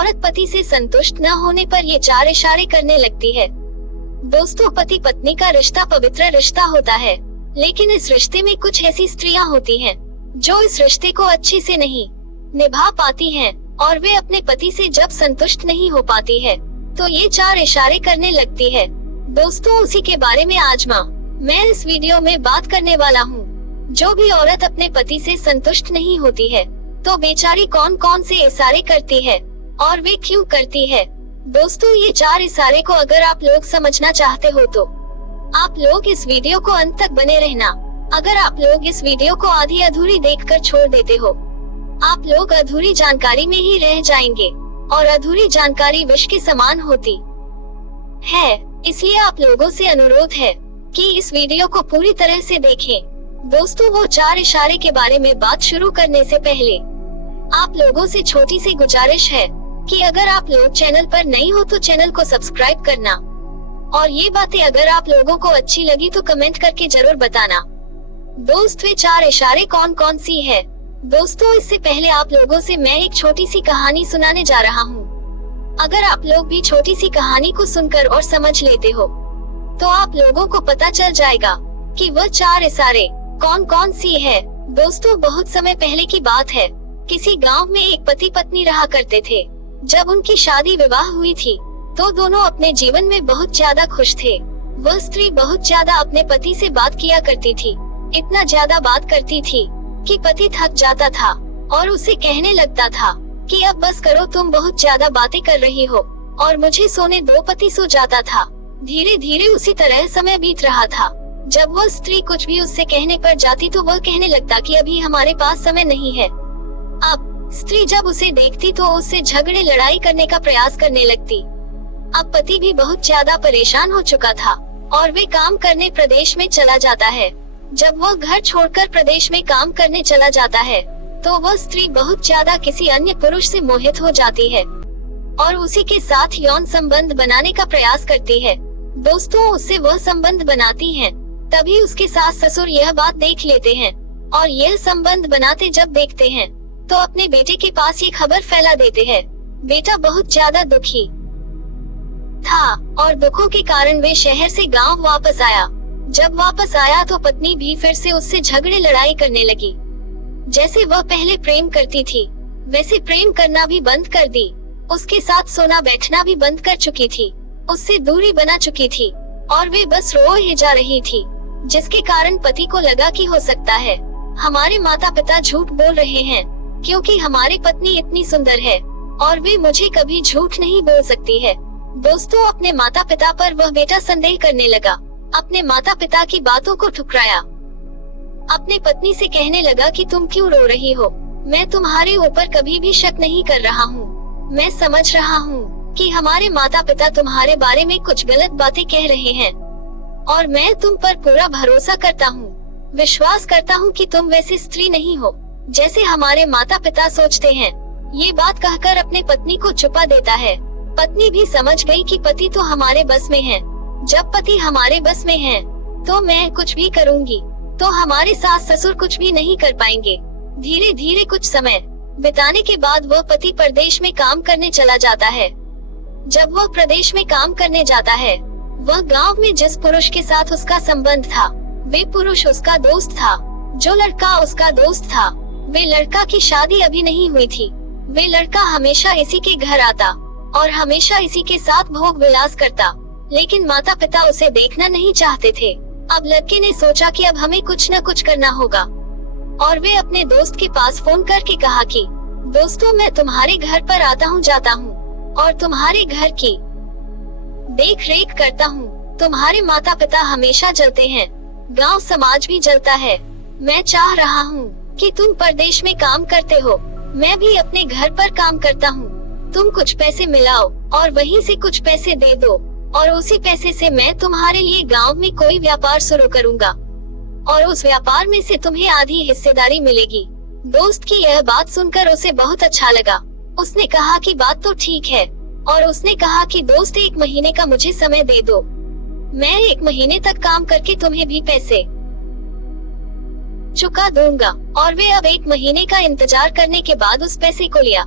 औरत पति से संतुष्ट न होने पर ये 4 इशारे करने लगती है। दोस्तों, पति पत्नी का रिश्ता पवित्र रिश्ता होता है, लेकिन इस रिश्ते में कुछ ऐसी स्त्रियां होती हैं जो इस रिश्ते को अच्छे से नहीं निभा पाती हैं, और वे अपने पति से जब संतुष्ट नहीं हो पाती है तो ये 4 इशारे करने लगती है। दोस्तों, उसी के बारे में आज मैं इस वीडियो में बात करने वाला हूँ। जो भी औरत अपने पति से संतुष्ट नहीं होती है तो बेचारी कौन कौन से इशारे करती है और वे क्यों करती है। दोस्तों, ये 4 इशारे को अगर आप लोग समझना चाहते हो तो आप लोग इस वीडियो को अंत तक बने रहना। अगर आप लोग इस वीडियो को आधी अधूरी देखकर छोड़ देते हो, आप लोग अधूरी जानकारी में ही रह जाएंगे, और अधूरी जानकारी विष के समान होती है। इसलिए आप लोगों से अनुरोध है कि इस वीडियो को पूरी तरह से देखें। दोस्तों, वो 4 इशारे के बारे में बात शुरू करने से पहले आप लोगों से छोटी सी गुजारिश है कि अगर आप लोग चैनल पर नई हो तो चैनल को सब्सक्राइब करना, और ये बातें अगर आप लोगों को अच्छी लगी तो कमेंट करके जरूर बताना। दोस्त, वे 4 इशारे कौन कौन सी है। दोस्तों, इससे पहले आप लोगों से मैं एक छोटी सी कहानी सुनाने जा रहा हूँ। अगर आप लोग भी छोटी सी कहानी को सुनकर और समझ लेते हो तो आप लोगों को पता चल जाएगा कि वह 4 इशारे कौन कौन सी है। दोस्तों, बहुत समय पहले की बात है। किसी गांव में एक पति पत्नी रहा करते थे। जब उनकी शादी विवाह हुई थी तो दोनों अपने जीवन में बहुत ज्यादा खुश थे। वह स्त्री बहुत ज्यादा अपने पति से बात किया करती थी, इतना ज्यादा बात करती थी कि पति थक जाता था और उसे कहने लगता था कि अब बस करो, तुम बहुत ज्यादा बातें कर रही हो और मुझे सोने दो। पति सो जाता था। धीरे धीरे उसी तरह समय बीत रहा था। जब वह स्त्री कुछ भी उससे कहने पर जाती तो वह कहने लगता कि अभी हमारे पास समय नहीं है। अब स्त्री जब उसे देखती तो उससे झगड़े लड़ाई करने का प्रयास करने लगती। अब पति भी बहुत ज्यादा परेशान हो चुका था और वे काम करने प्रदेश में चला जाता है। जब वह घर छोड़कर प्रदेश में काम करने चला जाता है तो वह स्त्री बहुत ज्यादा किसी अन्य पुरुष से मोहित हो जाती है और उसी के साथ यौन संबंध बनाने का प्रयास करती है। दोस्तों, उससे वह संबंध बनाती है, तभी उसके सास ससुर यह बात देख लेते हैं और यह संबंध बनाते जब देखते हैं तो अपने बेटे के पास ये खबर फैला देते हैं। बेटा बहुत ज्यादा दुखी था और दुखों के कारण वे शहर से गांव वापस आया। जब वापस आया तो पत्नी भी फिर से उससे झगड़े लड़ाई करने लगी। जैसे वह पहले प्रेम करती थी वैसे प्रेम करना भी बंद कर दी। उसके साथ सोना बैठना भी बंद कर चुकी थी, उससे दूरी बना चुकी थी और वे बस रो ही जा रही थी, जिसके कारण पति को लगा कि हो सकता है हमारे माता पिता झूठ बोल रहे हैं, क्योंकि हमारी पत्नी इतनी सुंदर है और वे मुझे कभी झूठ नहीं बोल सकती है। दोस्तों, अपने माता पिता पर वह बेटा संदेह करने लगा। अपने माता पिता की बातों को ठुकराया। अपने पत्नी से कहने लगा कि तुम क्यों रो रही हो, मैं तुम्हारे ऊपर कभी भी शक नहीं कर रहा हूँ। मैं समझ रहा हूँ कि हमारे माता पिता तुम्हारे बारे में कुछ गलत बातें कह रहे हैं और मैं तुम पर पूरा भरोसा करता हूँ। विश्वास करता हूँ कि तुम वैसी स्त्री नहीं हो जैसे हमारे माता पिता सोचते हैं। ये बात कहकर अपने पत्नी को छुपा देता है। पत्नी भी समझ गई कि पति तो हमारे बस में है। जब पति हमारे बस में है तो मैं कुछ भी करूँगी तो हमारे सास ससुर कुछ भी नहीं कर पाएंगे। धीरे धीरे कुछ समय बिताने के बाद वह पति प्रदेश में काम करने चला जाता है। जब वह प्रदेश में काम करने जाता है, वह गांव में जिस पुरुष के साथ उसका संबंध था वे पुरुष उसका दोस्त था। जो लड़का उसका दोस्त था वे लड़का की शादी अभी नहीं हुई थी। वे लड़का हमेशा इसी के घर आता और हमेशा इसी के साथ भोग विलास करता, लेकिन माता पिता उसे देखना नहीं चाहते थे। अब लड़के ने सोचा कि अब हमें कुछ न कुछ करना होगा और वे अपने दोस्त के पास फोन करके कहा कि दोस्तों, मैं तुम्हारे घर पर आता हूँ जाता हूँ और तुम्हारे घर की देख रेख करता हूँ। तुम्हारे माता पिता हमेशा जलते हैं, गांव समाज भी जलता है। मैं चाह रहा हूँ कि तुम परदेश में काम करते हो, मैं भी अपने घर पर काम करता हूँ। तुम कुछ पैसे मिलाओ और वहीं से कुछ पैसे दे दो और उसी पैसे से मैं तुम्हारे लिए गांव में कोई व्यापार शुरू करूँगा और उस व्यापार में से तुम्हें आधी हिस्सेदारी मिलेगी। दोस्त की यह बात सुनकर उसे बहुत अच्छा लगा। उसने कहा कि बात तो ठीक है और उसने कहा कि दोस्त, 1 महीने का मुझे समय दे दो, मैं 1 महीने तक काम करके तुम्हें भी पैसे चुका दूंगा। और वे अब 1 महीने का इंतजार करने के बाद उस पैसे को लिया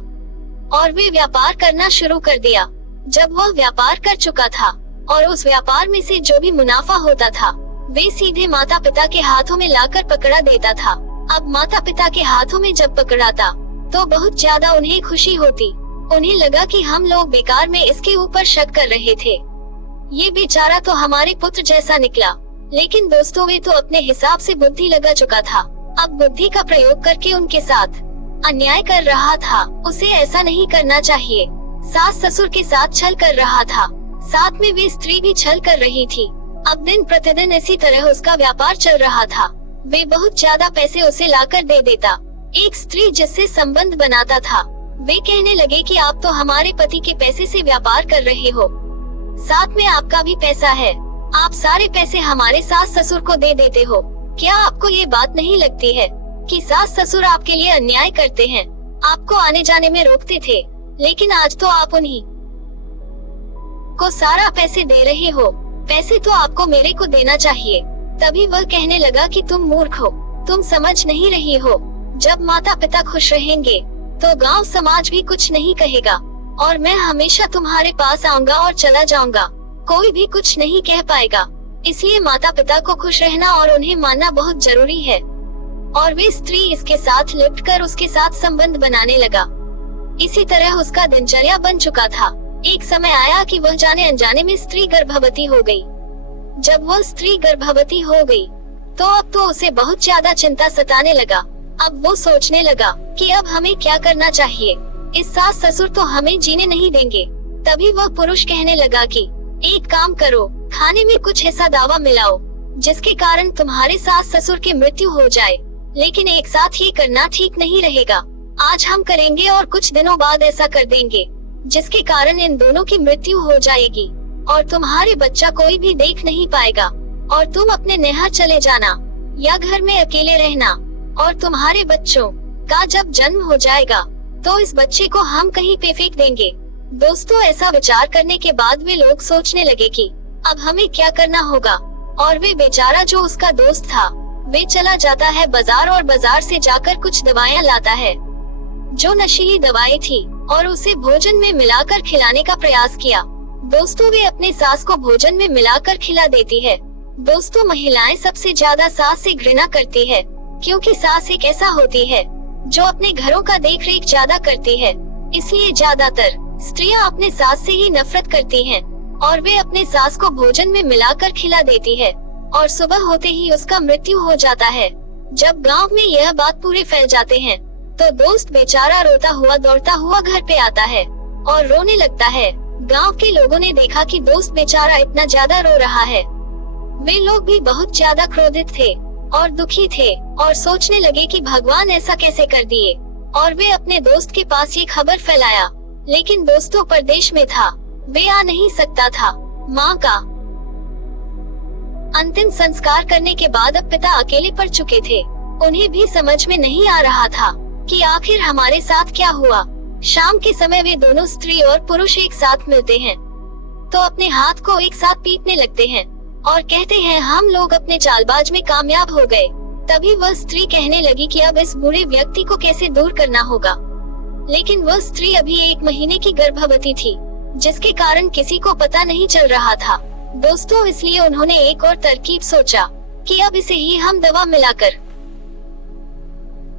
और वे व्यापार करना शुरू कर दिया। जब वह व्यापार कर चुका था और उस व्यापार में से जो भी मुनाफा होता था वे सीधे माता पिता के हाथों में लाकर पकड़ा देता था। अब माता पिता के हाथों में जब पकड़ाता तो बहुत ज्यादा उन्हें खुशी होती। उन्हें लगा कि हम लोग बेकार में इसके ऊपर शक कर रहे थे, ये बेचारा तो हमारे पुत्र जैसा निकला। लेकिन दोस्तों वे तो अपने हिसाब से बुद्धि लगा चुका था। अब बुद्धि का प्रयोग करके उनके साथ अन्याय कर रहा था। उसे ऐसा नहीं करना चाहिए। सास ससुर के साथ छल कर रहा था, साथ में वे स्त्री भी छल कर रही थी। अब दिन प्रतिदिन इसी तरह उसका व्यापार चल रहा था। वे बहुत ज्यादा पैसे उसे लाकर दे देता। एक स्त्री जिससे संबंध बनाता था वे कहने लगे कि आप तो हमारे पति के पैसे से व्यापार कर रहे हो, साथ में आपका भी पैसा है, आप सारे पैसे हमारे सास ससुर को दे देते हो। क्या आपको ये बात नहीं लगती है कि सास ससुर आपके लिए अन्याय करते हैं, आपको आने जाने में रोकते थे, लेकिन आज तो आप उन्हीं को सारा पैसे दे रहे हो। पैसे तो आपको मेरे को देना चाहिए। तभी वह कहने लगा कि तुम मूर्ख हो, तुम समझ नहीं रही हो। जब माता पिता खुश रहेंगे तो गांव समाज भी कुछ नहीं कहेगा और मैं हमेशा तुम्हारे पास आऊंगा और चला जाऊंगा, कोई भी कुछ नहीं कह पाएगा। इसलिए माता पिता को खुश रहना और उन्हें मानना बहुत जरूरी है। और वे स्त्री इसके साथ लिपट कर उसके साथ संबंध बनाने लगा। इसी तरह उसका दिनचर्या बन चुका था। एक समय आया कि वह जाने अनजाने में स्त्री गर्भवती हो गई। जब वह स्त्री गर्भवती हो गई तो अब तो उसे बहुत ज्यादा चिंता सताने लगा। अब वो सोचने लगा कि अब हमें क्या करना चाहिए, इस सास ससुर तो हमें जीने नहीं देंगे। तभी वह पुरुष कहने लगा कि एक काम करो, खाने में कुछ ऐसा दवा मिलाओ जिसके कारण तुम्हारे सास ससुर की मृत्यु हो जाए, लेकिन एक साथ ही करना ठीक नहीं रहेगा। आज हम करेंगे और कुछ दिनों बाद ऐसा कर देंगे जिसके कारण इन दोनों की मृत्यु हो जाएगी और तुम्हारे बच्चा कोई भी देख नहीं पाएगा और तुम अपने नैहर चले जाना या घर में अकेले रहना। और तुम्हारे बच्चों का जब जन्म हो जाएगा तो इस बच्चे को हम कहीं पे फेंक देंगे। दोस्तों ऐसा विचार करने के बाद वे लोग सोचने लगे कि अब हमें क्या करना होगा। और वे बेचारा जो उसका दोस्त था वे चला जाता है बाजार और बाजार से जाकर कुछ दवाएं लाता है जो नशीली दवाएं थी और उसे भोजन में मिलाकर खिलाने का प्रयास किया। दोस्तों वे अपने सास को भोजन में मिलाकर खिला देती है। दोस्तों महिलाएं सबसे ज्यादा सास से घृणा करती है क्योंकि सास एक ऐसा होती है जो अपने घरों का देख रेख ज्यादा करती है। इसलिए ज्यादातर स्त्रियां अपने सास से ही नफरत करती हैं और वे अपने सास को भोजन में मिलाकर खिला देती है और सुबह होते ही उसका मृत्यु हो जाता है। जब गांव में यह बात पूरे फैल जाते हैं तो दोस्त बेचारा रोता हुआ दौड़ता हुआ घर पे आता है और रोने लगता है। गांव के लोगों ने देखा कि दोस्त बेचारा इतना ज्यादा रो रहा है। वे लोग भी बहुत ज्यादा क्रोधित थे और दुखी थे और सोचने लगे कि भगवान ऐसा कैसे कर दिए। और वे अपने दोस्त के पास ये खबर फैलाया, लेकिन दोस्तों परदेश में था, वे आ नहीं सकता था। माँ का अंतिम संस्कार करने के बाद अब पिता अकेले पड़ चुके थे। उन्हें भी समझ में नहीं आ रहा था कि आखिर हमारे साथ क्या हुआ। शाम के समय वे दोनों स्त्री और पुरुष एक साथ मिलते हैं तो अपने हाथ को एक साथ पीटने लगते हैं और कहते हैं हम लोग अपने चालबाज में कामयाब हो गए। तभी वह स्त्री कहने लगी कि अब इस बुरे व्यक्ति को कैसे दूर करना होगा। लेकिन वह स्त्री अभी 1 महीने की गर्भवती थी जिसके कारण किसी को पता नहीं चल रहा था। दोस्तों इसलिए उन्होंने एक और तरकीब सोचा कि अब इसे ही हम दवा मिलाकर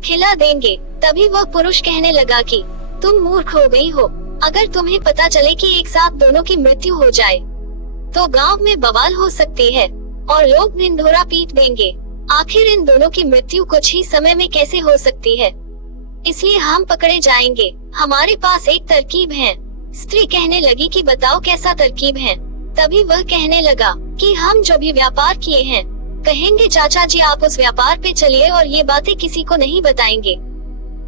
खिला देंगे। तभी वह पुरुष कहने लगा कि तुम मूर्ख हो गई हो, अगर तुम्हें पता चले कि एक साथ दोनों की मृत्यु हो जाए तो गांव में बवाल हो सकती है और लोग ढिंढोरा पीट देंगे। आखिर इन दोनों की मृत्यु कुछ ही समय में कैसे हो सकती है, इसलिए हम पकड़े जाएंगे। हमारे पास एक तरकीब है। स्त्री कहने लगी कि बताओ कैसा तरकीब है। तभी वह कहने लगा कि हम जो भी व्यापार किए हैं कहेंगे चाचा जी आप उस व्यापार पे चलिए और ये बातें किसी को नहीं बताएंगे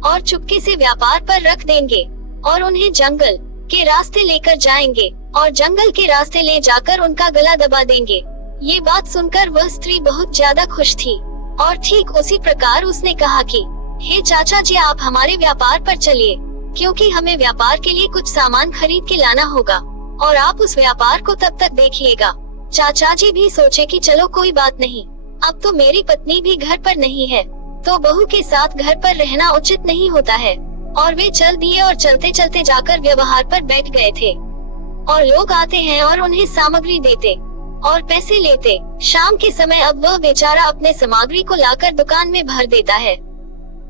और चुपके से व्यापार पर रख देंगे और उन्हें जंगल के रास्ते लेकर जाएंगे और जंगल के रास्ते ले जाकर उनका गला दबा देंगे। ये बात सुनकर वह स्त्री बहुत ज्यादा खुश थी और ठीक उसी प्रकार उसने कहा कि हे चाचा जी आप हमारे व्यापार पर चलिए क्योंकि हमें व्यापार के लिए कुछ सामान खरीद के लाना होगा और आप उस व्यापार को तब तक देखिएगा। चाचा जी भी सोचे कि चलो कोई बात नहीं, अब तो मेरी पत्नी भी घर पर नहीं है तो बहू के साथ घर पर रहना उचित नहीं होता है और वे चल दिए और चलते चलते जाकर व्यवहार पर बैठ गए थे। और लोग आते हैं और उन्हें सामग्री देते और पैसे लेते। शाम के समय अब वह बेचारा अपने सामग्री को लाकर दुकान में भर देता है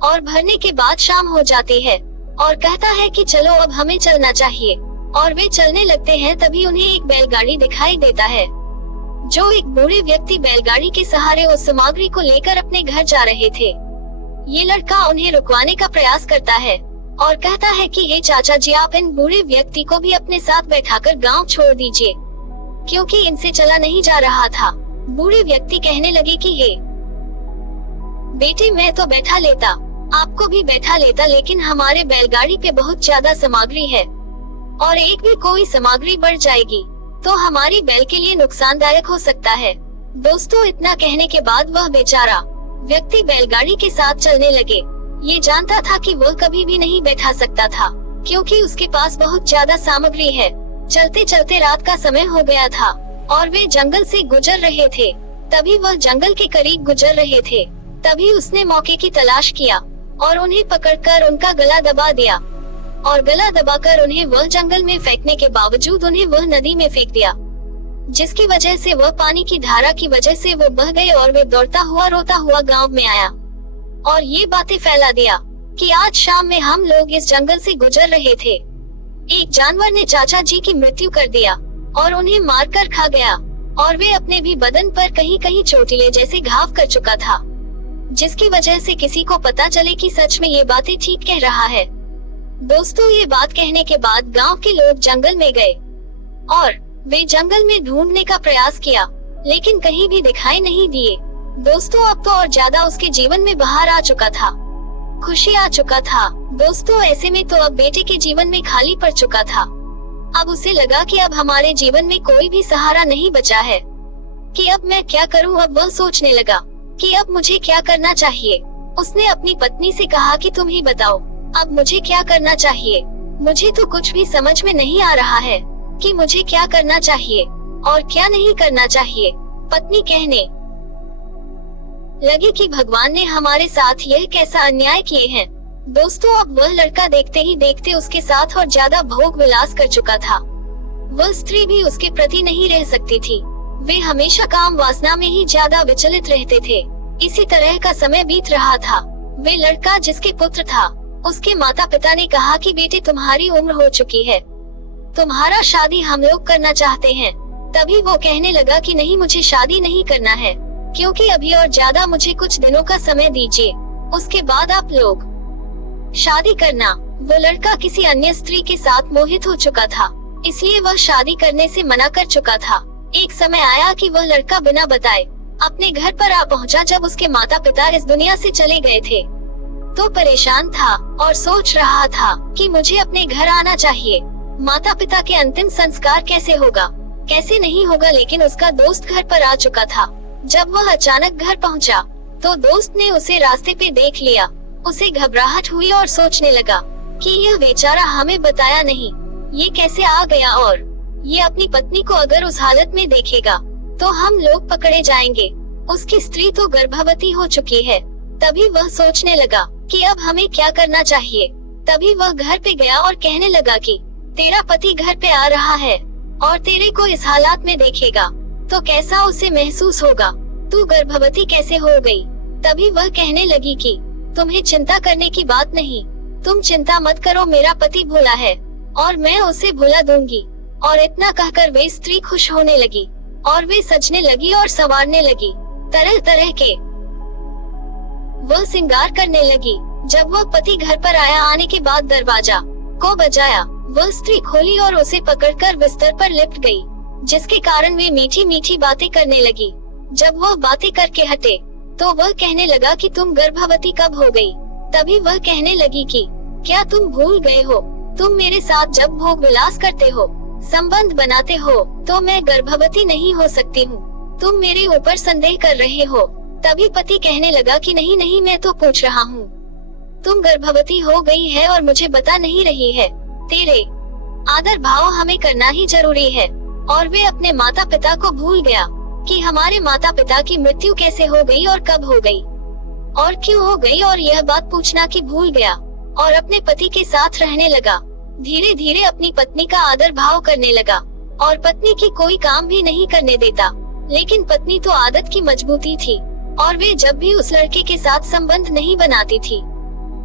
और भरने के बाद शाम हो जाती है और कहता है कि चलो अब हमें चलना चाहिए। और वे चलने लगते हैं। तभी उन्हें एक बैलगाड़ी दिखाई देता है, जो एक बूढ़े व्यक्ति बैलगाड़ी के सहारे उस सामग्री को लेकर अपने घर जा रहे थे। ये लड़का उन्हें रुकवाने का प्रयास करता है और कहता है कि हे चाचा जी, आप इन बूढ़े व्यक्ति को भी अपने साथ बैठाकर गांव छोड़ दीजिए, क्योंकि इनसे चला नहीं जा रहा था। बूढ़े व्यक्ति कहने लगे कि हे बेटे, मैं तो बैठा लेता, आपको भी बैठा लेता, लेकिन हमारे बैलगाड़ी पे बहुत ज्यादा सामग्री है और एक भी कोई सामग्री बढ़ जाएगी तो हमारी बैल के लिए नुकसानदायक हो सकता है। दोस्तों, इतना कहने के बाद वह बेचारा व्यक्ति बैलगाड़ी के साथ चलने लगे। ये जानता था कि वह कभी भी नहीं बैठा सकता था, क्योंकि उसके पास बहुत ज्यादा सामग्री है। चलते चलते रात का समय हो गया था और वे जंगल से गुजर रहे थे। तभी वह जंगल के करीब गुजर रहे थे। तभी उसने मौके की तलाश किया और उन्हें पकड़कर उनका गला दबा दिया और गला दबाकर उन्हें वह जंगल में फेंकने के बावजूद उन्हें वह नदी में फेंक दिया, जिसकी वजह से वह पानी की धारा की वजह से वो बह गए और वे दौड़ता हुआ रोता हुआ गांव में आया और ये बातें फैला दिया कि आज शाम में हम लोग इस जंगल से गुजर रहे थे। एक जानवर ने चाचा जी की मृत्यु कर दिया और उन्हें मारकर खा गया और वे अपने भी बदन पर कहीं कहीं चोटिले जैसे घाव कर चुका था, जिसकी वजह से किसी को पता चले कि सच में ये बातें ठीक कह रहा है। दोस्तों, ये बात कहने के बाद गांव के लोग जंगल में गए और वे जंगल में ढूंढने का प्रयास किया, लेकिन कहीं भी दिखाई नहीं दिए। दोस्तों, अब तो और ज्यादा उसके जीवन में बहार आ चुका था, खुशी आ चुका था। दोस्तों, ऐसे में तो अब बेटे के जीवन में खाली पड़ चुका था। अब उसे लगा कि अब हमारे जीवन में कोई भी सहारा नहीं बचा है, कि अब मैं क्या करूं। अब वह सोचने लगा कि अब मुझे क्या करना चाहिए। उसने अपनी पत्नी से कहा कि तुम ही बताओ, अब मुझे क्या करना चाहिए। मुझे तो कुछ भी समझ में नहीं आ रहा है कि मुझे क्या करना चाहिए और क्या नहीं करना चाहिए। पत्नी कहने लगी कि भगवान ने हमारे साथ यह कैसा अन्याय किए हैं। दोस्तों, अब वह लड़का देखते ही देखते उसके साथ और ज्यादा भोग विलास कर चुका था। वह स्त्री भी उसके प्रति नहीं रह सकती थी। वे हमेशा काम वासना में ही ज्यादा विचलित रहते थे। इसी तरह का समय बीत रहा था। वे लड़का जिसके पुत्र था, उसके माता पिता ने कहा कि बेटे, तुम्हारी उम्र हो चुकी है, तुम्हारा शादी हम लोग करना चाहते हैं। तभी वो कहने लगा कि नहीं, मुझे शादी नहीं करना है, क्योंकि अभी और ज्यादा मुझे कुछ दिनों का समय दीजिए, उसके बाद आप लोग शादी करना। वो लड़का किसी अन्य स्त्री के साथ मोहित हो चुका था, इसलिए वह शादी करने से मना कर चुका था। एक समय आया कि वह लड़का बिना बताए अपने घर पर आ पहुंचा। जब उसके माता पिता इस दुनिया से चले गए थे तो परेशान था और सोच रहा था कि मुझे अपने घर आना चाहिए। माता पिता के अंतिम संस्कार कैसे होगा, कैसे नहीं होगा। लेकिन उसका दोस्त घर पर आ चुका था। जब वह अचानक घर पहुंचा तो दोस्त ने उसे रास्ते पे देख लिया। उसे घबराहट हुई और सोचने लगा कि यह बेचारा हमें बताया नहीं, ये कैसे आ गया, और ये अपनी पत्नी को अगर उस हालत में देखेगा तो हम लोग पकड़े जाएंगे। उसकी स्त्री तो गर्भवती हो चुकी है। तभी वह सोचने लगा कि अब हमें क्या करना चाहिए। तभी वह घर पे गया और कहने लगा कि तेरा पति घर पे आ रहा है और तेरे को इस हालात में देखेगा तो कैसा उसे महसूस होगा, तू गर्भवती कैसे हो गई। तभी वह कहने लगी कि तुम्हें चिंता करने की बात नहीं, तुम चिंता मत करो, मेरा पति भोला है और मैं उसे भुला दूंगी। और इतना कहकर वे स्त्री खुश होने लगी और वे सजने लगी और संवारने लगी, तरह तरह के वह श्रृंगार करने लगी। जब वह पति घर पर आया, आने के बाद दरवाजा को बजाया, वह स्त्री खोली और उसे पकड़कर बिस्तर पर लिपट गई, जिसके कारण वे मीठी मीठी बातें करने लगी। जब वह बातें करके हटे तो वह कहने लगा कि तुम गर्भवती कब हो गई। तभी वह कहने लगी कि क्या तुम भूल गए हो, तुम मेरे साथ जब भोग विलास करते हो, संबंध बनाते हो, तो मैं गर्भवती नहीं हो सकती हूँ, तुम मेरे ऊपर संदेह कर रहे हो। तभी पति कहने लगा कि नहीं नहीं, मैं तो पूछ रहा हूँ, तुम गर्भवती हो गई है और मुझे बता नहीं रही है। तेरे आदर भाव हमें करना ही जरूरी है। और वे अपने माता पिता को भूल गया कि हमारे माता पिता की मृत्यु कैसे हो गई और कब हो गई और क्यों हो गई, और यह बात पूछना कि भूल गया। और अपने पति के साथ रहने लगा। धीरे धीरे अपनी पत्नी का आदर भाव करने लगा और पत्नी की कोई काम भी नहीं करने देता। लेकिन पत्नी तो आदत की मजबूती थी और वे जब भी उस लड़के के साथ संबंध नहीं बनाती थी,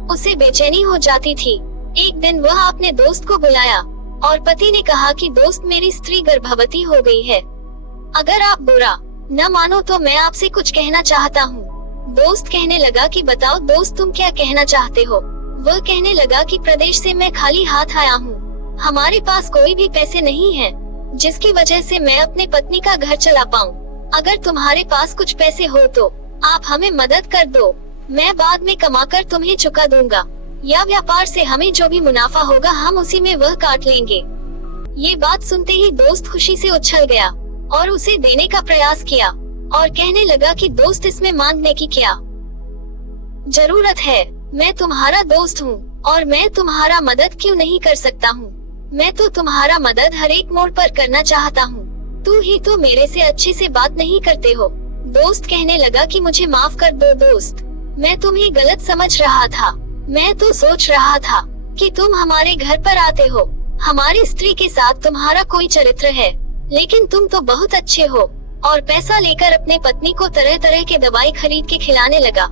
उसे बेचैनी हो जाती थी। एक दिन वह अपने दोस्त को बुलाया और पति ने कहा कि दोस्त, मेरी स्त्री गर्भवती हो गई है। अगर आप बुरा न मानो तो मैं आपसे कुछ कहना चाहता हूँ। दोस्त कहने लगा कि बताओ दोस्त, तुम क्या कहना चाहते हो? वह कहने लगा कि प्रदेश से मैं खाली हाथ आया हूँ। हमारे पास कोई भी पैसे नहीं है जिसकी वजह से मैं अपने पत्नी का घर चला पाऊँ। अगर तुम्हारे पास कुछ पैसे हो तो आप हमें मदद कर दो, मैं बाद में कमाकर तुम्हें चुका दूंगा, या व्यापार से हमें जो भी मुनाफा होगा हम उसी में वह काट लेंगे। ये बात सुनते ही दोस्त खुशी से उछल गया और उसे देने का प्रयास किया और कहने लगा कि दोस्त, इसमें मांगने की क्या जरूरत है? मैं तुम्हारा दोस्त हूँ और मैं तुम्हारा मदद क्यों नहीं कर सकता हूँ? मैं तो तुम्हारा मदद हर एक मोड़ पर करना चाहता हूँ। तू ही तो मेरे से अच्छे से बात नहीं करते हो। दोस्त कहने लगा कि मुझे माफ कर दो दोस्त, मैं तुम्हें गलत समझ रहा था। मैं तो सोच रहा था कि तुम हमारे घर पर आते हो, हमारी स्त्री के साथ तुम्हारा कोई चरित्र है, लेकिन तुम तो बहुत अच्छे हो। और पैसा लेकर अपने पत्नी को तरह तरह के दवाई खरीद के खिलाने लगा।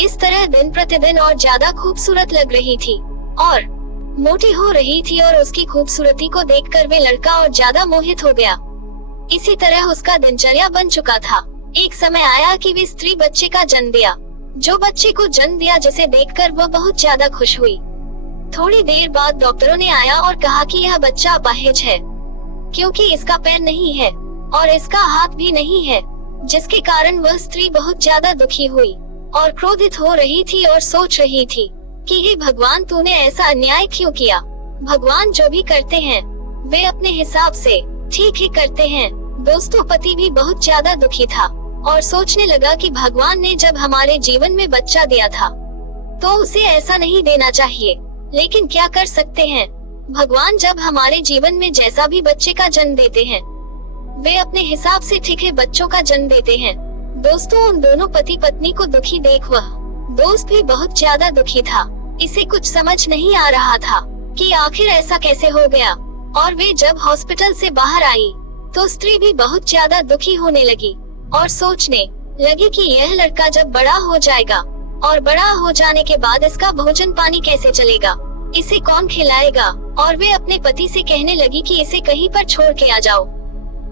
इस तरह दिन प्रतिदिन और ज्यादा खूबसूरत लग रही थी और मोटी हो रही थी और उसकी खूबसूरती को देखकर वे लड़का और ज्यादा मोहित हो गया। इसी तरह उसका दिनचर्या बन चुका था। एक समय आया कि वे स्त्री बच्चे का जन्म दिया। जो बच्चे को जन्म दिया जिसे देखकर वह बहुत ज्यादा खुश हुई। थोड़ी देर बाद डॉक्टरों ने आया और कहा कि यह बच्चा अपाहिज है, क्योंकि इसका पैर नहीं है और इसका हाथ भी नहीं है, जिसके कारण वह स्त्री बहुत ज्यादा दुखी हुई और क्रोधित हो रही थी और सोच रही थी कि हे भगवान, तूने ऐसा अन्याय क्यों किया? भगवान जो भी करते हैं वे अपने हिसाब से ठीक ही करते हैं। दोस्तों, पति भी बहुत ज्यादा दुखी था और सोचने लगा कि भगवान ने जब हमारे जीवन में बच्चा दिया था तो उसे ऐसा नहीं देना चाहिए, लेकिन क्या कर सकते हैं? भगवान जब हमारे जीवन में जैसा भी बच्चे का जन्म देते हैं वे अपने हिसाब से ठीक है बच्चों का जन्म देते हैं। दोस्तों, उन दोनों पति पत्नी को दुखी देख वह दोस्त भी बहुत ज्यादा दुखी था। इसे कुछ समझ नहीं आ रहा था कि आखिर ऐसा कैसे हो गया। और वे जब हॉस्पिटल से बाहर आई तो स्त्री भी बहुत ज्यादा दुखी होने लगी और सोचने लगी कि यह लड़का जब बड़ा हो जाएगा और बड़ा हो जाने के बाद इसका भोजन पानी कैसे चलेगा, इसे कौन खिलाएगा। और वे अपने पति से कहने लगी कि इसे कहीं पर छोड़ के आ जाओ।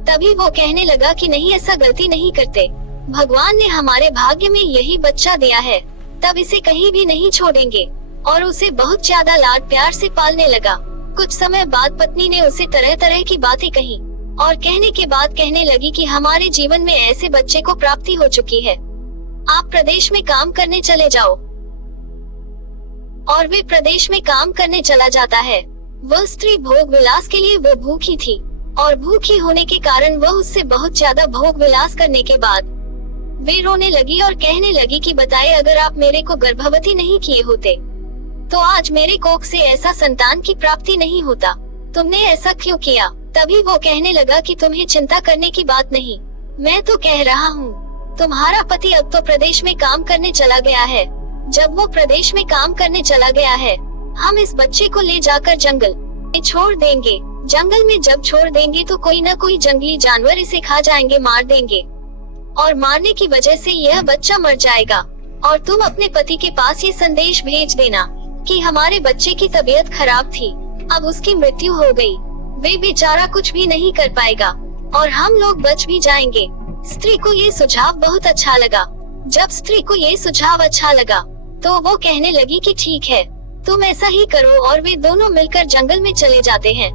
तभी वो कहने लगा कि नहीं, ऐसा गलती नहीं करते, भगवान ने हमारे भाग्य में यही बच्चा दिया है, तब इसे कहीं भी नहीं छोड़ेंगे। और उसे बहुत ज्यादा लाड प्यार से पालने लगा। कुछ समय बाद पत्नी ने उसे तरह तरह की बातें कही और कहने के बाद कहने लगी कि हमारे जीवन में ऐसे बच्चे को प्राप्ति हो चुकी है, आप प्रदेश में काम करने चले जाओ। और वे प्रदेश में काम करने चला जाता है। वह स्त्री भोग विलास के लिए वो भूखी थी और भूखी होने के कारण वह उससे बहुत ज्यादा भोग विलास करने के बाद वे रोने लगी और कहने लगी कि बताए, अगर आप मेरे को गर्भवती नहीं किए होते तो आज मेरे कोख से ऐसा संतान की प्राप्ति नहीं होता। तुमने ऐसा क्यों किया? तभी वो कहने लगा कि तुम्हें चिंता करने की बात नहीं, मैं तो कह रहा हूँ तुम्हारा पति अब तो प्रदेश में काम करने चला गया है। जब वो प्रदेश में काम करने चला गया है, हम इस बच्चे को ले जाकर जंगल में छोड़ देंगे। जंगल में जब छोड़ देंगे तो कोई न कोई जंगली जानवर इसे खा जाएंगे, मार देंगे, और मारने की वजह से यह बच्चा मर जाएगा। और तुम अपने पति के पास ये संदेश भेज देना कि हमारे बच्चे की तबीयत खराब थी, अब उसकी मृत्यु हो गई, वे बेचारा कुछ भी नहीं कर पाएगा और हम लोग बच भी जाएंगे। स्त्री को ये सुझाव बहुत अच्छा लगा। जब स्त्री को ये सुझाव अच्छा लगा तो वो कहने लगी कि ठीक है, तुम ऐसा ही करो। और वे दोनों मिलकर जंगल में चले जाते हैं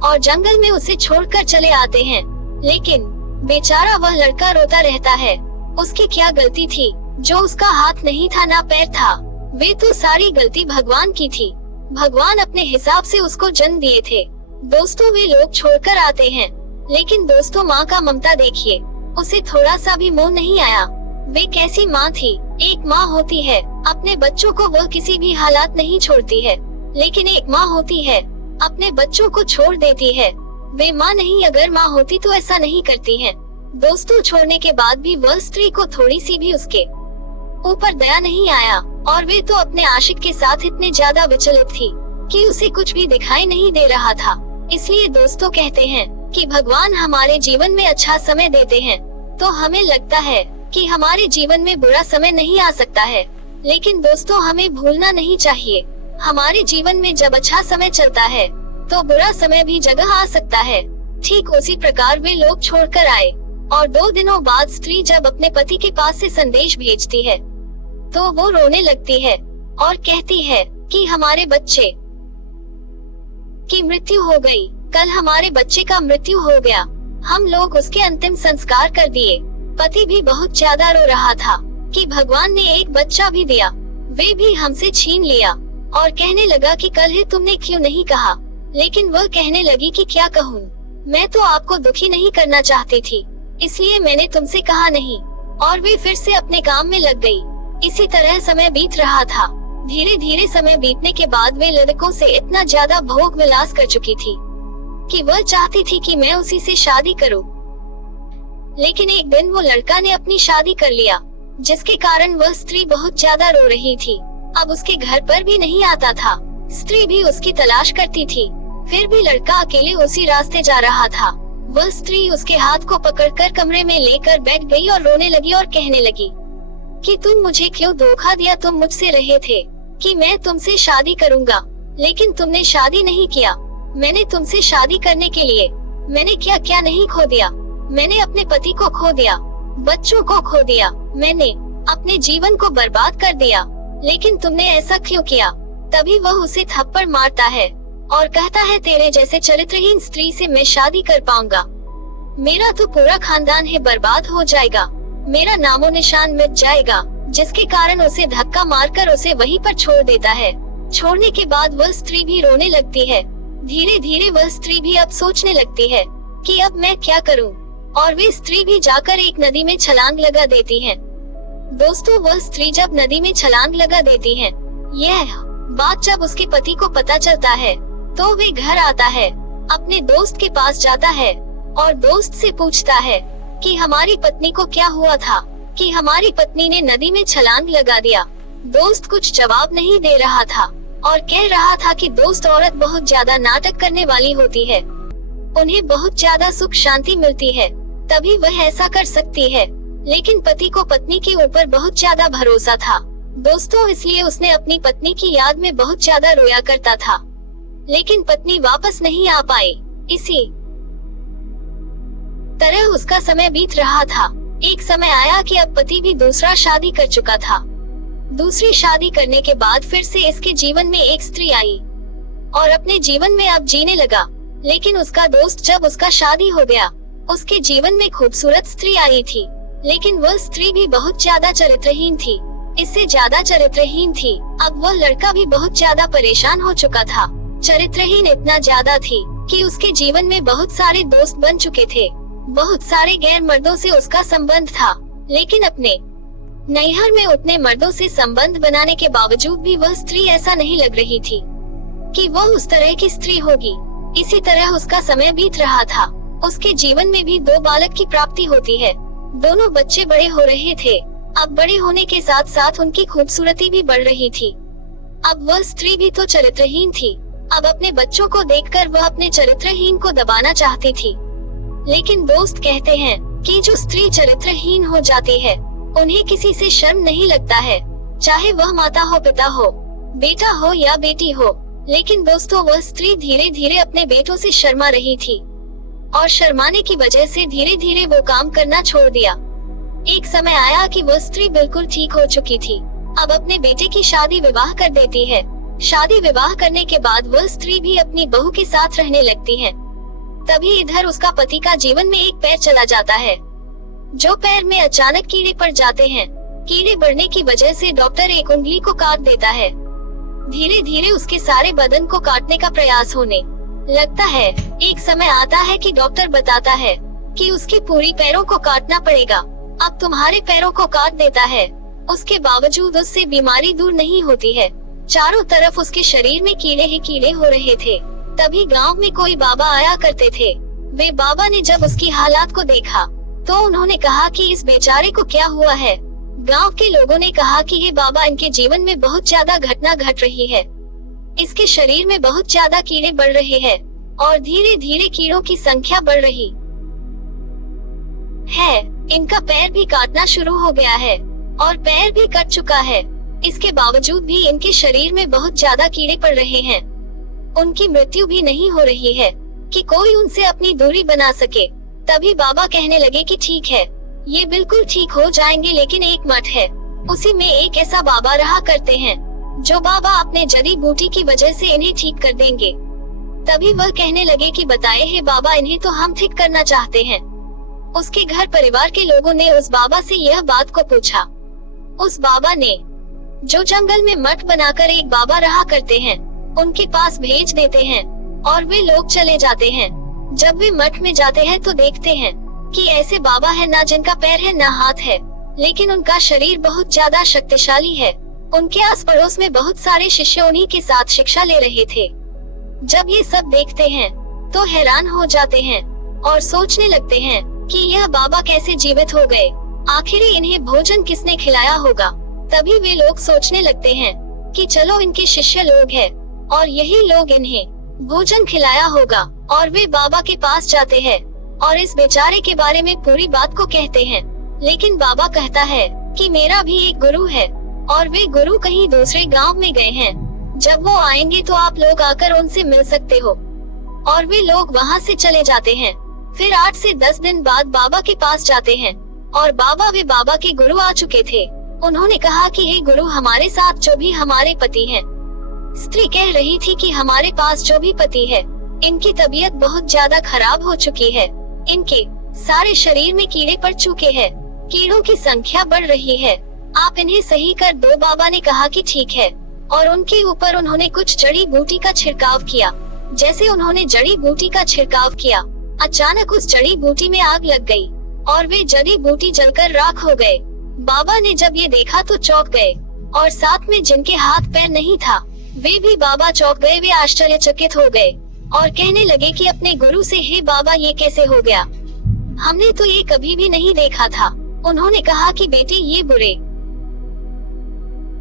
और जंगल में उसे छोड़कर चले आते हैं। लेकिन बेचारा वह लड़का रोता रहता है। उसकी क्या गलती थी जो उसका हाथ नहीं था ना पैर था? वे तो सारी गलती भगवान की थी। भगवान अपने हिसाब से उसको जन्म दिए थे। दोस्तों, वे लोग छोड़कर आते हैं, लेकिन दोस्तों माँ का ममता देखिए, उसे थोड़ा सा भी मोह नहीं आया। वे कैसी माँ थी? एक माँ होती है अपने बच्चों को वह किसी भी हालात नहीं छोड़ती है, लेकिन एक माँ होती है अपने बच्चों को छोड़ देती है। वे माँ नहीं, अगर माँ होती तो ऐसा नहीं करती है। दोस्तों, छोड़ने के बाद भी वह स्त्री को थोड़ी सी भी उसके ऊपर दया नहीं आया और वे तो अपने आशिक के साथ इतने ज्यादा विचलित थी कि उसे कुछ भी दिखाई नहीं दे रहा था। इसलिए दोस्तों कहते हैं कि भगवान हमारे जीवन में अच्छा समय देते हैं तो हमें लगता है कि हमारे जीवन में बुरा समय नहीं आ सकता है, लेकिन दोस्तों हमें भूलना नहीं चाहिए, हमारे जीवन में जब अच्छा समय चलता है तो बुरा समय भी जगह आ सकता है। ठीक उसी प्रकार वे लोग छोड़कर आए और 2 दिनों बाद स्त्री जब अपने पति के पास से संदेश भेजती है तो वो रोने लगती है और कहती है कि हमारे बच्चे की मृत्यु हो गई, कल हमारे बच्चे का मृत्यु हो गया, हम लोग उसके अंतिम संस्कार कर दिए। पति भी बहुत ज्यादा रो रहा था कि भगवान ने एक बच्चा भी दिया, वे भी हमसे छीन लिया, और कहने लगा कि कल ही तुमने क्यों नहीं कहा। लेकिन वह कहने लगी कि क्या कहूँ, मैं तो आपको दुखी नहीं करना चाहती थी, इसलिए मैंने तुमसे कहा नहीं। और वे फिर से अपने काम में लग गई। इसी तरह समय बीत रहा था। धीरे धीरे समय बीतने के बाद वे लड़कों से इतना ज्यादा भोग विलास कर चुकी थी कि वह चाहती थी कि मैं उसी से शादी करूं। लेकिन एक दिन वो लड़का ने अपनी शादी कर लिया, जिसके कारण वह स्त्री बहुत ज्यादा रो रही थी। अब उसके घर पर भी नहीं आता था, स्त्री भी उसकी तलाश करती थी, फिर भी लड़का अकेले उसी रास्ते जा रहा था। वह स्त्री उसके हाथ को पकड़कर कमरे में लेकर बैठ गई और रोने लगी और कहने लगी कि तुम मुझे क्यों धोखा दिया, तुम मुझसे रहे थे कि मैं तुमसे शादी करूंगा, लेकिन तुमने शादी नहीं किया। मैंने तुमसे शादी करने के लिए मैंने क्या क्या नहीं खो दिया, मैंने अपने पति को खो दिया, बच्चों को खो दिया, मैंने अपने जीवन को बर्बाद कर दिया, लेकिन तुमने ऐसा क्यों किया। तभी वह उसे थप्पड़ मारता है और कहता है तेरे जैसे चरित्रहीन स्त्री से मैं शादी कर पाऊंगा, मेरा तो पूरा खानदान ही बर्बाद हो जाएगा, मेरा नामो निशान मिट जाएगा। जिसके कारण उसे धक्का मारकर उसे वहीं पर छोड़ देता है। छोड़ने के बाद वह स्त्री भी रोने लगती है। धीरे धीरे वह स्त्री भी अब सोचने लगती है कि अब मैं क्या करूं, और वे स्त्री भी जाकर एक नदी में छलांग लगा देती है। दोस्तों वह स्त्री जब नदी में छलांग लगा देती है, यह बात जब उसके पति को पता चलता है तो वे घर आता है, अपने दोस्त के पास जाता है और दोस्त से पूछता है कि हमारी पत्नी को क्या हुआ था कि हमारी पत्नी ने नदी में छलांग लगा दिया। दोस्त कुछ जवाब नहीं दे रहा था और कह रहा था कि दोस्त औरत बहुत ज्यादा नाटक करने वाली होती है, उन्हें बहुत ज्यादा सुख शांति मिलती है, तभी वह ऐसा कर सकती है। लेकिन पति को पत्नी के ऊपर बहुत ज्यादा भरोसा था दोस्तों, इसलिए उसने अपनी पत्नी की याद में बहुत ज्यादा रोया करता था, लेकिन पत्नी वापस नहीं आ पाई। इसी तरह उसका समय बीत रहा था। एक समय आया कि अब पति भी दूसरा शादी कर चुका था। दूसरी शादी करने के बाद फिर से इसके जीवन में एक स्त्री आई और अपने जीवन में अब जीने लगा। लेकिन उसका दोस्त जब उसका शादी हो गया, उसके जीवन में खूबसूरत स्त्री आई थी, लेकिन वह स्त्री भी बहुत ज्यादा चरित्रहीन थी, इससे ज्यादा चरित्रहीन थी। अब वह लड़का भी बहुत ज्यादा परेशान हो चुका था। चरित्रहीन इतना ज्यादा थी कि उसके जीवन में बहुत सारे दोस्त बन चुके थे, बहुत सारे गैर मर्दों से उसका संबंध था, लेकिन अपने नैहर में उतने मर्दों से संबंध बनाने के बावजूद भी वह स्त्री ऐसा नहीं लग रही थी कि वह उस तरह की स्त्री होगी। इसी तरह उसका समय बीत रहा था। उसके जीवन में भी 2 बालक की प्राप्ति होती है। दोनों बच्चे बड़े हो रहे थे। अब बड़े होने के साथ साथ उनकी खूबसूरती भी बढ़ रही थी। अब वह स्त्री भी तो चरित्रहीन थी। अब अपने बच्चों को देखकर वह अपने चरित्रहीन को दबाना चाहती थी, लेकिन दोस्त कहते हैं कि जो स्त्री चरित्रहीन हो जाती है उन्हें किसी से शर्म नहीं लगता है, चाहे वह माता हो, पिता हो, बेटा हो या बेटी हो। लेकिन दोस्तों वह स्त्री धीरे धीरे अपने बेटों से शर्मा रही थी और शर्माने की वजह से धीरे धीरे वो काम करना छोड़ दिया। एक समय आया कि वह स्त्री बिल्कुल ठीक हो चुकी थी। अब अपने बेटे की शादी विवाह कर देती है। शादी विवाह करने के बाद वह स्त्री भी अपनी बहू के साथ रहने लगती है। तभी इधर उसका पति का जीवन में एक पैर चला जाता है, जो पैर में अचानक कीड़े पड़ जाते हैं। कीड़े बढ़ने की वजह से डॉक्टर एक उंगली को काट देता है। धीरे धीरे उसके सारे बदन को काटने का प्रयास होने लगता है। एक समय आता है कि डॉक्टर बताता है कि उसकी पूरी पैरों को काटना पड़ेगा। अब तुम्हारे पैरों को काट देता है, उसके बावजूद उससे बीमारी दूर नहीं होती है। चारों तरफ उसके शरीर में कीड़े ही कीड़े हो रहे थे। तभी गांव में कोई बाबा आया करते थे। वे बाबा ने जब उसकी हालात को देखा तो उन्होंने कहा कि इस बेचारे को क्या हुआ है। गांव के लोगों ने कहा कि हे बाबा, इनके जीवन में बहुत ज्यादा घटना घट रही है। इसके शरीर में बहुत ज्यादा कीड़े बढ़ रहे हैं और धीरे धीरे कीड़ों की संख्या बढ़ रही है। इनका पैर भी काटना शुरू हो गया है और पैर भी कट चुका है। इसके बावजूद भी इनके शरीर में बहुत ज्यादा कीड़े पड़ रहे हैं। उनकी मृत्यु भी नहीं हो रही है कि कोई उनसे अपनी दूरी बना सके। तभी बाबा कहने लगे कि ठीक है, ये बिल्कुल ठीक हो जाएंगे, लेकिन एक मठ है, उसी में एक ऐसा बाबा रहा करते हैं जो बाबा अपने जड़ी बूटी की वजह से इन्हें ठीक कर देंगे। तभी वह कहने लगे कि बताए हे बाबा, इन्हें तो हम ठीक करना चाहते हैं। उसके घर परिवार के लोगों ने उस बाबा से यह बात को पूछा। उस बाबा ने, जो जंगल में मठ बनाकर एक बाबा रहा करते हैं, उनके पास भेज देते हैं और वे लोग चले जाते हैं। जब वे मठ में जाते हैं तो देखते हैं कि ऐसे बाबा है, ना जिनका पैर है ना हाथ है, लेकिन उनका शरीर बहुत ज्यादा शक्तिशाली है। उनके आस पड़ोस में बहुत सारे शिष्य उन्हीं के साथ शिक्षा ले रहे थे। जब ये सब देखते हैं तो हैरान हो जाते हैं और सोचने लगते हैं कि यह बाबा कैसे जीवित हो गए, आखिर इन्हें भोजन किसने खिलाया होगा। तभी वे लोग सोचने लगते हैं कि चलो इनके शिष्य लोग हैं और यही लोग इन्हें भोजन खिलाया होगा, और वे बाबा के पास जाते हैं और इस बेचारे के बारे में पूरी बात को कहते हैं। लेकिन बाबा कहता है कि मेरा भी एक गुरु है और वे गुरु कहीं दूसरे गांव में गए हैं। जब वो आएंगे तो आप लोग आकर उनसे मिल सकते हो। और वे लोग वहां से चले जाते हैं। फिर 8 से 10 दिन बाद बाबा के पास जाते हैं और वे बाबा के गुरु आ चुके थे। उन्होंने कहा कि हे गुरु, हमारे साथ जो भी हमारे पति हैं। स्त्री कह रही थी कि हमारे पास जो भी पति है, इनकी तबीयत बहुत ज्यादा खराब हो चुकी है। इनके सारे शरीर में कीड़े पड़ चुके हैं, कीड़ों की संख्या बढ़ रही है, आप इन्हें सही कर दो। बाबा ने कहा कि ठीक है, और उनके ऊपर उन्होंने कुछ जड़ी बूटी का छिड़काव किया। जैसे उन्होंने जड़ी बूटी का छिड़काव किया, अचानक उस जड़ी बूटी में आग लग गई और वे जड़ी बूटी जलकर राख हो गए। बाबा ने जब ये देखा तो चौंक गए, और साथ में जिनके हाथ पैर नहीं था वे भी बाबा चौंक गए। वे आश्चर्यचकित हो गए और कहने लगे कि अपने गुरु से, हे बाबा, ये कैसे हो गया, हमने तो ये कभी भी नहीं देखा था। उन्होंने कहा कि बेटे, ये बुरे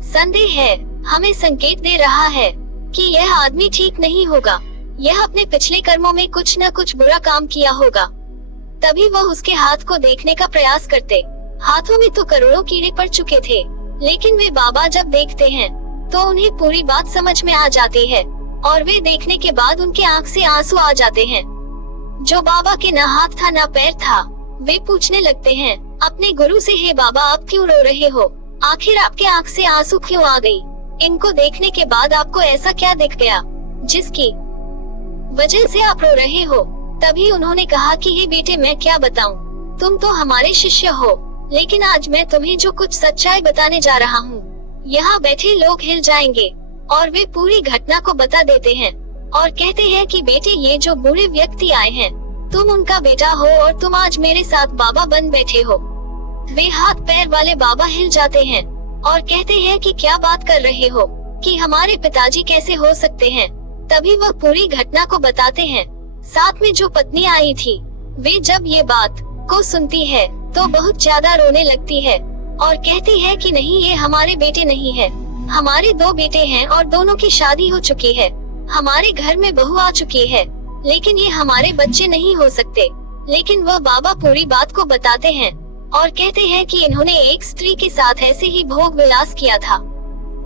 संदेह है, हमें संकेत दे रहा है कि यह आदमी ठीक नहीं होगा। यह अपने पिछले कर्मों में कुछ न कुछ बुरा काम किया होगा। तभी वह उसके हाथ को देखने का प्रयास करते। हाथों में तो करोड़ों कीड़े पड़ चुके थे, लेकिन वे बाबा जब देखते हैं तो उन्हें पूरी बात समझ में आ जाती है और वे देखने के बाद उनके आंख से आंसू आ जाते हैं। जो बाबा के न हाथ था न पैर था, वे पूछने लगते हैं अपने गुरु से, हे बाबा, आप क्यों रो रहे हो? आखिर आपके आंख से आंसू क्यों आ गई? इनको देखने के बाद आपको ऐसा क्या दिख गया जिसकी वजह से आप रो रहे हो? तभी उन्होंने कहा कि हे बेटे, मैं क्या बताऊं, तुम तो हमारे शिष्य हो, लेकिन आज मैं तुम्हें जो कुछ सच्चाई बताने जा रहा हूँ, यहाँ बैठे लोग हिल जाएंगे। और वे पूरी घटना को बता देते हैं और कहते हैं कि बेटे, ये जो बूढ़े व्यक्ति आए हैं, तुम उनका बेटा हो और तुम आज मेरे साथ बाबा बन बैठे हो। वे हाथ पैर वाले बाबा हिल जाते हैं और कहते हैं कि क्या बात कर रहे हो, कि हमारे पिताजी कैसे हो सकते हैं। तभी वह पूरी घटना को बताते हैं। साथ में जो पत्नी आई थी, वे जब ये बात को सुनती है तो बहुत ज्यादा रोने लगती है और कहती है कि नहीं, ये हमारे बेटे नहीं है, हमारे 2 बेटे हैं और दोनों की शादी हो चुकी है, हमारे घर में बहू आ चुकी है, लेकिन ये हमारे बच्चे नहीं हो सकते। लेकिन वह बाबा पूरी बात को बताते हैं और कहते हैं कि इन्होंने एक स्त्री के साथ ऐसे ही भोग विलास किया था,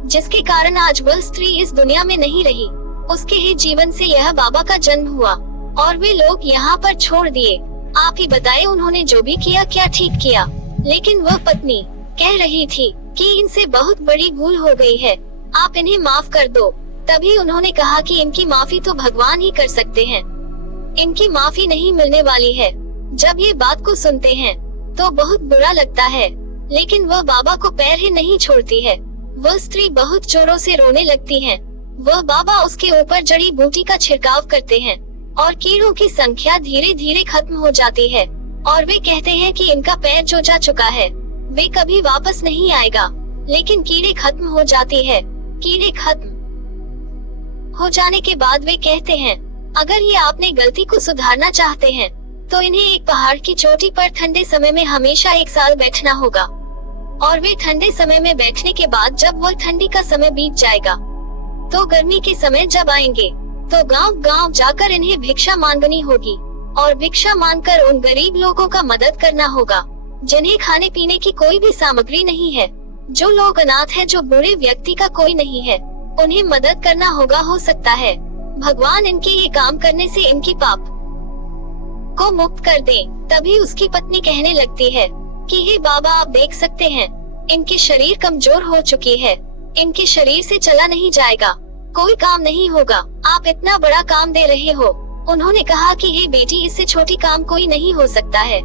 जिसके कारण आज वह स्त्री इस दुनिया में नहीं रही। उसके ही जीवन से यह बाबा का जन्म हुआ और वे लोग यहाँ पर छोड़ दिए। आप ही बताए, उन्होंने जो भी किया क्या ठीक किया? लेकिन वह पत्नी कह रही थी कि इनसे बहुत बड़ी भूल हो गई है, आप इन्हें माफ कर दो। तभी उन्होंने कहा कि इनकी माफी तो भगवान ही कर सकते हैं, इनकी माफी नहीं मिलने वाली है। जब ये बात को सुनते हैं तो बहुत बुरा लगता है, लेकिन वह बाबा को पैर ही नहीं छोड़ती है। वह स्त्री बहुत जोरों से रोने लगती है। वह बाबा उसके ऊपर जड़ी बूटी का छिड़काव करते हैं और कीड़ों की संख्या धीरे धीरे खत्म हो जाती है और वे कहते हैं कि इनका पैर जो जा चुका है वे कभी वापस नहीं आएगा। लेकिन कीड़े खत्म हो जाती है। कीड़े खत्म हो जाने के बाद वे कहते हैं, अगर ये आपने गलती को सुधारना चाहते हैं तो इन्हें एक पहाड़ की चोटी पर ठंडे समय में हमेशा 1 साल बैठना होगा। और वे ठंडे समय में बैठने के बाद जब वह ठंडी का समय बीत जाएगा तो गर्मी के समय जब आएंगे तो गांव गांव जाकर इन्हें भिक्षा मांगनी होगी और भिक्षा मांगकर उन गरीब लोगों का मदद करना होगा जिन्हें खाने पीने की कोई भी सामग्री नहीं है, जो लोग अनाथ हैं, जो बूढ़े व्यक्ति का कोई नहीं है, उन्हें मदद करना होगा। हो सकता है भगवान इनके ये काम करने से इनकी पाप को मुक्त कर दे। तभी उसकी पत्नी कहने लगती है कि हे बाबा, आप देख सकते हैं इनकी शरीर कमजोर हो चुकी है, इनके शरीर से चला नहीं जाएगा, कोई काम नहीं होगा, आप इतना बड़ा काम दे रहे हो। उन्होंने कहा कि हे बेटी, इससे छोटी काम कोई नहीं हो सकता है,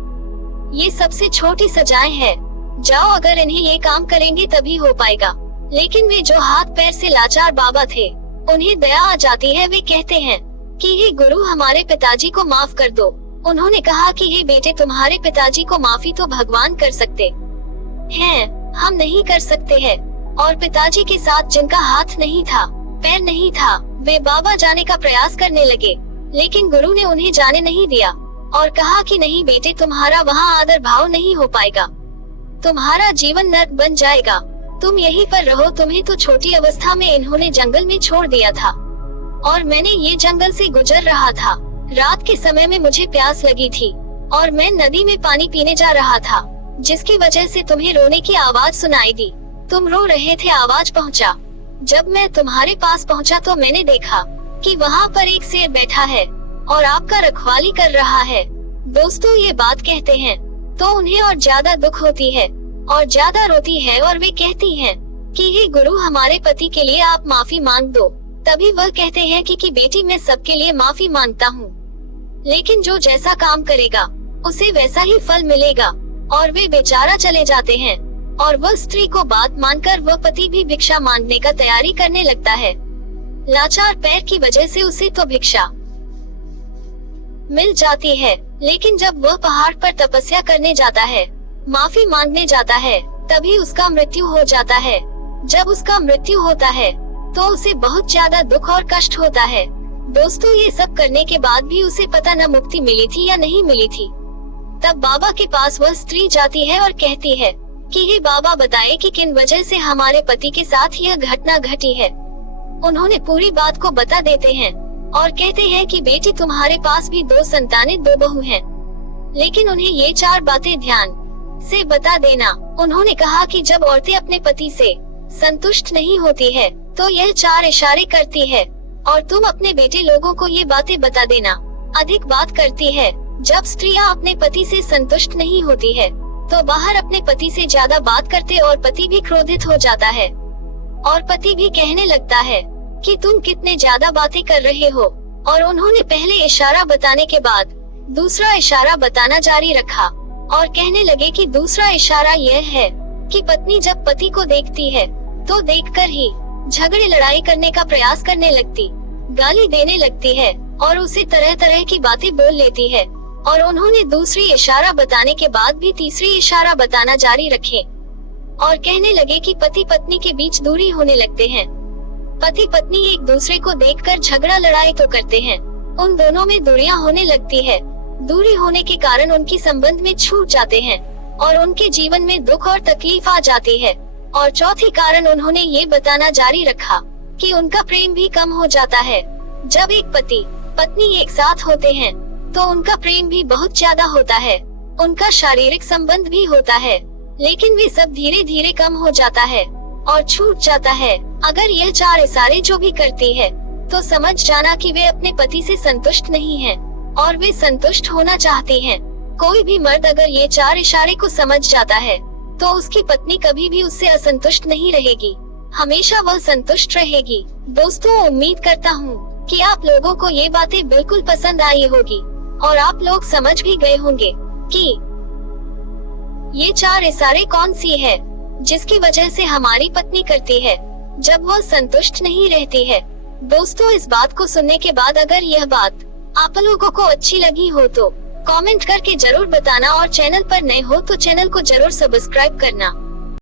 ये सबसे छोटी सजाएं हैं, जाओ, अगर इन्हें ये काम करेंगे तभी हो पाएगा। लेकिन वे जो हाथ पैर से लाचार बाबा थे, उन्हें दया आ जाती है। वे कहते हैं कि हे गुरु, हमारे पिताजी को माफ कर दो। उन्होंने कहा कि हे बेटे, तुम्हारे पिताजी को माफी तो भगवान कर सकते हैं, हम नहीं कर सकते हैं। और पिताजी के साथ जिनका हाथ नहीं था, पैर नहीं था, वे बाबा जाने का प्रयास करने लगे, लेकिन गुरु ने उन्हें जाने नहीं दिया और कहा कि नहीं बेटे, तुम्हारा वहाँ आदर भाव नहीं हो पाएगा, तुम्हारा जीवन नर्क बन जाएगा, तुम यहीं पर रहो। तुम्हें तो छोटी अवस्था में इन्होंने जंगल में छोड़ दिया था और मैंने ये जंगल से गुजर रहा था। रात के समय में मुझे प्यास लगी थी और मैं नदी में पानी पीने जा रहा था, जिसकी वजह से तुम्हें रोने की आवाज सुनाई दी। तुम रो रहे थे, आवाज पहुंचा। जब मैं तुम्हारे पास पहुंचा तो मैंने देखा कि वहाँ पर एक शेर बैठा है और आपका रखवाली कर रहा है। दोस्तों, ये बात कहते हैं तो उन्हें और ज्यादा दुख होती है और ज्यादा रोती है और वे कहती हैं कि हे गुरु, हमारे पति के लिए आप माफी मांग दो। तभी वह कहते हैं कि बेटी, मैं सबके लिए माफी मांगता हूँ, लेकिन जो जैसा काम करेगा उसे वैसा ही फल मिलेगा। और वे बेचारा चले जाते हैं और वह स्त्री को बात मानकर वह पति भी भिक्षा मांगने का तैयारी करने लगता है। लाचार पैर की वजह से उसे तो भिक्षा मिल जाती है, लेकिन जब वह पहाड़ पर तपस्या करने जाता है, माफी मांगने जाता है, तभी उसका मृत्यु हो जाता है। जब उसका मृत्यु होता है तो उसे बहुत ज्यादा दुख और कष्ट होता है। दोस्तों, ये सब करने के बाद भी उसे पता न मुक्ति मिली थी या नहीं मिली थी। तब बाबा के पास वह स्त्री जाती है और कहती है कि हे बाबा, बताएं कि किन वजह से हमारे पति के साथ यह घटना घटी है। उन्होंने पूरी बात को बता देते हैं और कहते हैं कि बेटी, तुम्हारे पास भी 2 संतानें, 2 बहू हैं, लेकिन उन्हें ये 4 बातें ध्यान से बता देना। उन्होंने कहा कि जब औरतें अपने पति से संतुष्ट नहीं होती है तो यह 4 इशारे करती है और तुम अपने बेटे लोगों को ये बातें बता देना। अधिक बात करती है। जब स्त्रियां अपने पति से संतुष्ट नहीं होती है तो बाहर अपने पति से ज्यादा बात करते और पति भी क्रोधित हो जाता है और पति भी कहने लगता है कि तुम कितने ज्यादा बातें कर रहे हो। और उन्होंने पहले इशारा बताने के बाद दूसरा इशारा बताना जारी रखा और कहने लगे कि दूसरा इशारा यह है कि पत्नी जब पति को देखती है तो देखकर ही झगड़े लड़ाई करने का प्रयास करने लगती, गाली देने लगती है और उसे तरह तरह की बातें बोल लेती है। और उन्होंने दूसरी इशारा बताने के बाद भी तीसरी इशारा बताना जारी रखे और कहने लगे कि पति पत्नी के बीच दूरी होने लगते हैं। पति पत्नी एक दूसरे को देखकर झगड़ा लड़ाई तो करते हैं, उन दोनों में दूरियां होने लगती है। दूरी होने के कारण उनकी संबंध में छूट जाते हैं और उनके जीवन में दुख और तकलीफ आ जाती है। और चौथी कारण उन्होंने ये बताना जारी रखा कि उनका प्रेम भी कम हो जाता है। जब एक पति पत्नी एक साथ होते हैं तो उनका प्रेम भी बहुत ज्यादा होता है, उनका शारीरिक संबंध भी होता है, लेकिन वे सब धीरे धीरे कम हो जाता है और छूट जाता है। अगर यह 4 इशारे जो भी करती है तो समझ जाना कि वे अपने पति से संतुष्ट नहीं हैं और वे संतुष्ट होना चाहती हैं। कोई भी मर्द अगर ये 4 इशारे को समझ जाता है तो उसकी पत्नी कभी भी उससे असंतुष्ट नहीं रहेगी, हमेशा वह संतुष्ट रहेगी। दोस्तों, उम्मीद करता हूँ कि आप लोगों को ये बातें बिल्कुल पसंद आई होगी और आप लोग समझ भी गए होंगे कि ये 4 इशारे कौन सी है जिसकी वजह से हमारी पत्नी करती है जब वह संतुष्ट नहीं रहती है। दोस्तों, इस बात को सुनने के बाद अगर यह बात आप लोगों को अच्छी लगी हो तो कमेंट करके जरूर बताना और चैनल पर नए हो तो चैनल को जरूर सब्सक्राइब करना।